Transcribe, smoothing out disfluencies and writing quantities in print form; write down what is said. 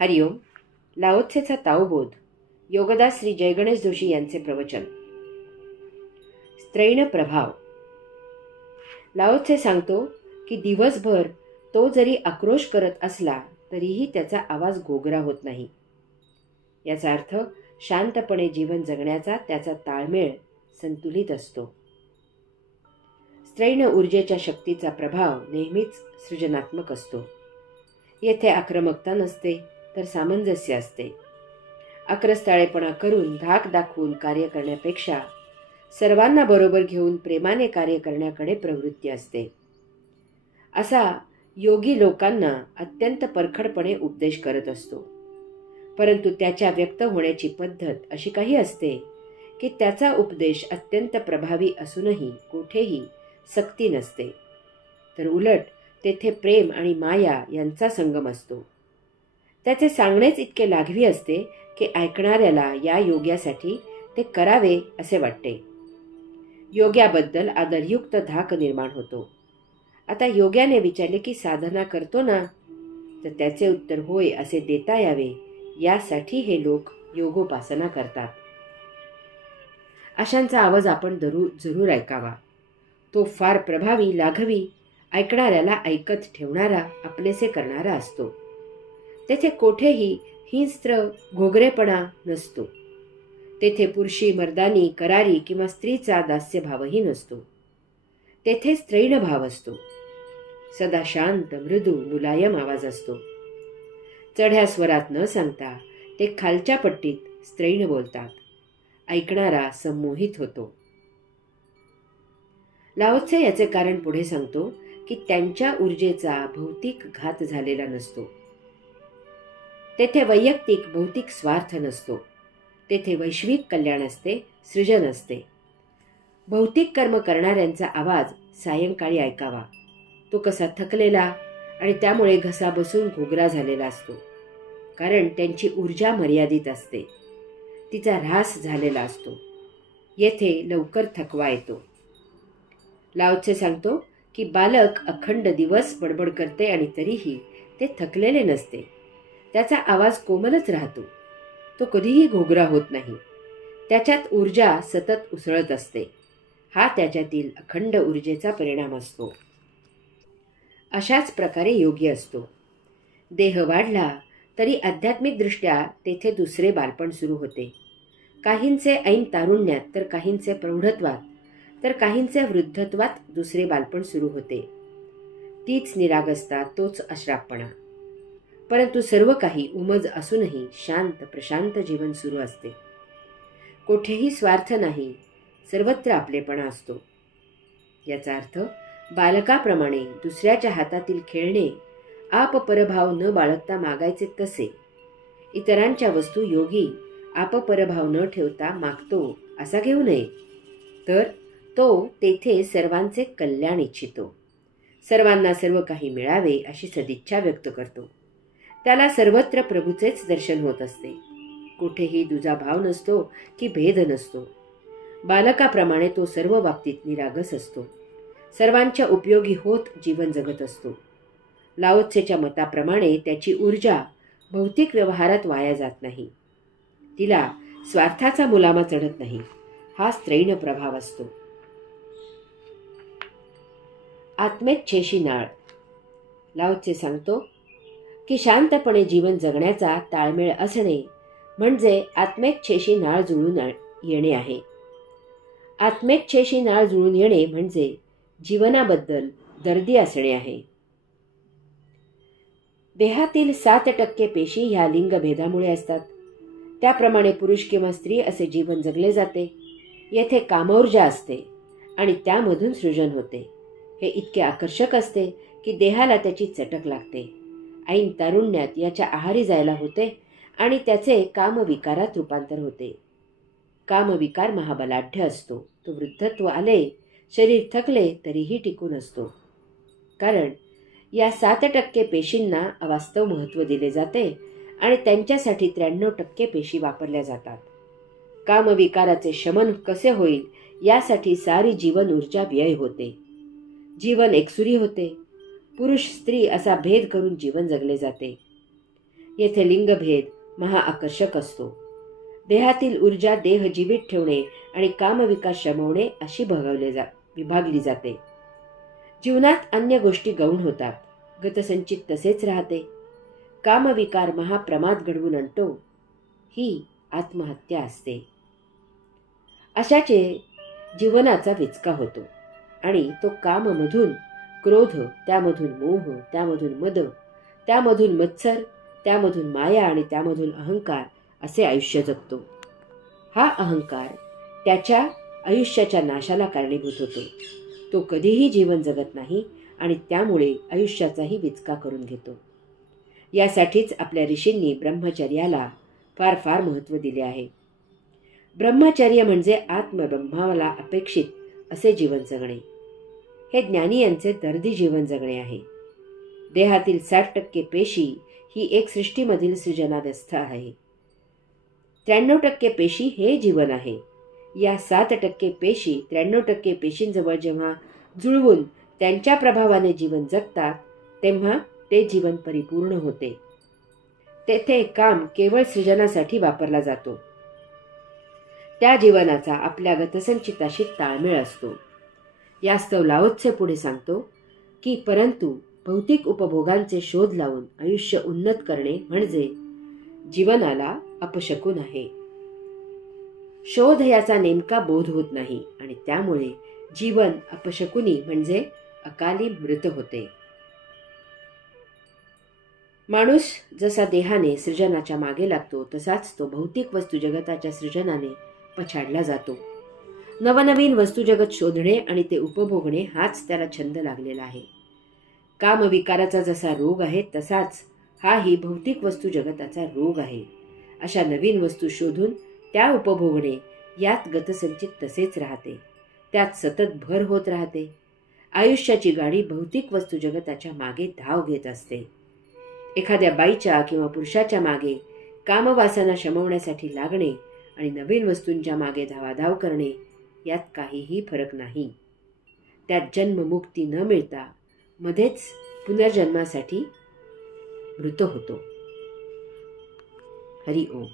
हरिओम. लाओत्सेचा ताओबोध. योगदास श्री जयगणेश जोशी यांचे प्रवचन. स्त्रैण प्रभाव. लाओत्से सांगतो की दिवसभर तो जरी आक्रोश करत असला तरीही त्याचा आवाज गोगरा होत नाही. याचा अर्थ शांतपणे जीवन जगण्याचा त्याचा ताळमेळ संतुलित असतो. स्त्रैण ऊर्जेच्या शक्तीचा प्रभाव नेहमीच सृजनात्मक असतो. येथे आक्रमकता नसते तर सामंजस्य असते. आक्रस्ताळेपणा करून धाक दाखवून कार्य करण्यापेक्षा सर्वांना बरोबर घेऊन प्रेमाने कार्य करण्याकडे प्रवृत्ती असते. असा योगी लोकांना अत्यंत परखडपणे उपदेश करत असतो. परंतु त्याच्या व्यक्त होण्याची पद्धत अशी काही असते की त्याचा उपदेश अत्यंत प्रभावी असूनही कोठेही सक्ती नसते, तर उलट तेथे प्रेम आणि माया यांचा संगम असतो. त्याचे सांगणेच इतके लाघवी असते की ऐकणाऱ्याला या योग्यासाठी ते करावे असे वाटते. योग्याबद्दल आदरयुक्त धाक निर्माण होतो. आता योग्याने विचारले की साधना करतो ना, तर त्याचे उत्तर होय असे देता यावे यासाठी हे लोक योगोपासना करतात. अशांचा आवाज आपण जरूर ऐकावा. तो फार प्रभावी, लाघवी, ऐकणाऱ्याला ऐकत ठेवणारा, आपलेसे करणारा असतो. तेथे कोठेही हिंस्त्र घोगरेपणा नसतो. तेथे पुरुषी, मर्दानी, करारी किंवा स्त्रीचा दास्यभावही नसतो. तेथे स्त्रैण भाव असतो. सदा शांत, मृदू, मुलायम आवाज असतो. चढ्या स्वरात न सांगता ते खालच्या पट्टीत स्त्रैण बोलतात. ऐकणारा संमोहित होतो. लाओत्से याचे कारण पुढे सांगतो की त्यांच्या ऊर्जेचा भौतिक घात झालेला नसतो. तेथे वैयक्तिक भौतिक स्वार्थ नसतो. तेथे वैश्विक कल्याण असते, सृजन असते. भौतिक कर्म करणाऱ्यांचा आवाज सायंकाळी ऐकावा. तो कसा थकलेला आणि त्यामुळे घसा बसून घोगरा झालेला असतो. कारण त्यांची ऊर्जा मर्यादित असते. तिचा ऱ्हास झालेला असतो. येथे लवकर थकवा येतो. लाओत्से सांगतो की बालक अखंड दिवस बडबड करते आणि तरीही ते थकलेले नसते. त्याचा आवाज कोमलच राहतो. तो कधीही घोगरा होत नाही. त्याच्यात ऊर्जा सतत उसळत असते. हा त्याच्यातील अखंड ऊर्जेचा परिणाम असतो. अशाच प्रकारे योगी असतो. देह वाढला तरी आध्यात्मिक दृष्ट्या तेथे दुसरे बालपण सुरू होते. काहींचे ऐन तारुण्यात, तर काहींचे प्रौढत्वात, तर काहींचे वृद्धत्वात दुसरे बालपण सुरू होते. तीच निरागसता, तोच अश्रापपणा. परंतु सर्व काही उमज असूनही शांत प्रशांत जीवन सुरू असते. कोठेही स्वार्थ नाही, सर्वत्र आपलेपणा असतो. याचा अर्थ बालकाप्रमाणे दुसऱ्याच्या हातातील खेळणे आपपरभाव न बाळगता मागायचे तसे. इतरांच्या वस्तू योगी आपपरभाव न ठेवता मागतो असा घेऊ नये, तर तो तेथे सर्वांचे कल्याण इच्छितो. सर्वांना सर्व काही मिळावे अशी सदिच्छा व्यक्त करतो. त्याला सर्वत्र प्रभूचेच दर्शन होत असते. कुठेही दुजा भाव नसतो की भेद नसतो. बालकाप्रमाणे तो सर्व बाबतीत निरागस असतो. सर्वांच्या उपयोगी होत जीवन जगत असतो. लाओत्सेच्या मताप्रमाणे त्याची ऊर्जा भौतिक व्यवहारात वाया जात नाही. तिला स्वार्थाचा मुलामा चढत नाही. हा स्त्रैण प्रभाव असतो. आत्मेच्छेशी नाळ. लाओत्से सांगतो की शांतपणे जीवन जगण्याचा ताळमेळ असणे म्हणजे आत्मेच्छेशी नाळ जुळून येणे आहे. आत्मेच्छेशी नाळ जुळून येणे म्हणजे जीवनाबद्दल दर्दी असणे आहे. देहातील 7% पेशी ह्या लिंगभेदामुळे असतात. त्याप्रमाणे पुरुष किंवा स्त्री असे जीवन जगले जाते. येथे कामऊर्जा असते आणि त्यामधून सृजन होते. हे इतके आकर्षक असते की देहाला त्याची चटक लागते. ऐन तारुण्यात याच्या आहारी जायला होते आणि त्याचे कामविकारात रूपांतर होते. कामविकार महाबलाढ्य असतो. तो वृद्धत्व आले, शरीर थकले तरीही टिकून असतो. कारण या 7% पेशींना अवास्तव महत्त्व दिले जाते आणि त्यांच्यासाठी 93% पेशी वापरल्या जातात. कामविकाराचे शमन कसे होईल यासाठी सारी जीवन ऊर्जा व्यय होते. जीवन एकसुरी होते. पुरुष स्त्री असा भेद करून जीवन जगले जाते. येथे लिंगभेद महाआकर्षक असतो. देहातील ऊर्जा देह जीवित ठेवणे आणि कामविकास शमवणे अशी विभागली जाते. जीवनात अन्य गोष्टी गौण होतात. गतसंचित तसेच राहते. कामविकार महाप्रमाद घडवून आणतो. ही आत्महत्या असते. अशाचे जीवनाचा विचका होतो आणि तो काममधून क्रोध, त्यामधून मोह, त्यामधून मद, त्यामधून मत्सर, त्यामधून माया आणि त्यामधून अहंकार असे आयुष्य जगतो. हा अहंकार त्याच्या आयुष्याच्या नाशाला कारणीभूत होतो. तो कधीही जीवन जगत नाही आणि त्यामुळे आयुष्याचाही विचका करून घेतो. यासाठीच आपल्या ऋषींनी ब्रह्मचर्याला फार फार महत्त्व दिले आहे. ब्रह्मचर्य म्हणजे आत्मब्रह्माला अपेक्षित असे जीवन जगणे. हे ज्ञानी यांचे दर्दी जीवन जगणे आहे. देहातील 60% पेशी ही एक सृष्टीमधील सृजनावस्था आहे. 93% पेशी हे जीवन आहे. या 7% पेशी 93% पेशींजवळ जेव्हा जुळवून त्यांच्या प्रभावाने जीवन जगतात तेव्हा ते जीवन परिपूर्ण होते. तेथे काम केवळ सृजनासाठी वापरला जातो. त्या जीवनाचा आपल्या गतसंचिताशी ताळमेळ असतो. यास्तव लाओत्से पुढे सांगतो की परंतु भौतिक उपभोगांचे शोध लावून आयुष्य उन्नत करणे म्हणजे जीवनाला अपशकुन आहे. शोध याचा नेमका बोध होत नाही आणि त्यामुळे जीवन अपशकुनी म्हणजे अकाली मृत होते. माणूस जसा देहाने सृजनाच्या मागे लागतो तसाच तो भौतिक वस्तू जगताच्या सृजनाने पछाडला जातो. नवनवीन वस्तुजगत शोधणे आणि ते उपभोगणे हाच त्याला छंद लागलेला आहे. कामविकाराचा जसा रोग आहे तसाच हाही भौतिक वस्तू जगताचा रोग आहे. अशा नवीन वस्तू शोधून त्या उपभोगणे यात गतसंचित तसेच राहते. त्यात सतत भर होत राहते. आयुष्याची गाडी भौतिक वस्तू जगताच्या मागे धाव घेत असते. एखाद्या बाईच्या किंवा पुरुषाच्या मागे कामवासना शमवण्यासाठी लागणे आणि नवीन वस्तूंच्या मागे धावाधाव करणे यात काहीही फरक नाही. त्यात जन्ममुक्ती न मिळता मध्येच पुनर्जन्मासाठी मृत होतो. हरि ओम.